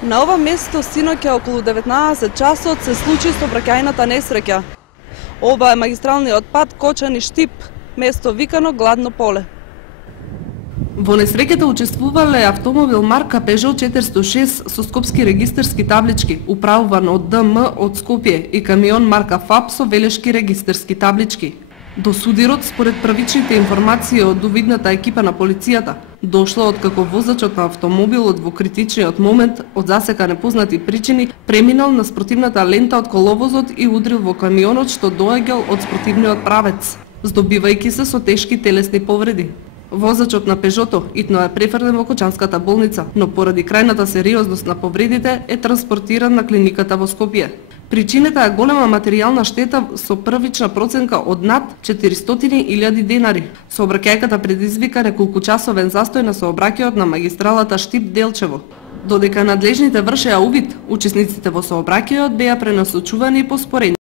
На ова место синоќа околу 19 часот се случи сообраќајната несреќа. Ова е магистралниот пат Кочани-Штип, место викано Гладно поле. Во несреќата учествувале автомобил марка Peugeot 406 со скопски регистарски таблички, управуван од ДМ од Скопје, и камион марка ФАП со велешки регистарски таблички. До судирот, според првичните информации од увидната екипа на полицијата, дошло од како возачот на автомобилот во критичниот момент од засека непознати причини преминал на спротивната лента од коловозот и удрил во камионот што доаѓал од спротивниот правец, здобивајќи се со тешки телесни повреди. Возачот на Пежото итно е префрлен во Кочанската болница, но поради крајната сериозност на повредите е транспортиран на клиниката во Скопје. Причината е голема материјална штета со првична проценка од над 400.000 денари. Сообраќајката предизвика неколкучасовен застој на сообраќајот на магистралата Штип-Делчево. Додека надлежните вршеа увид, учесниците во сообраќајот беа пренасочувани по спорење.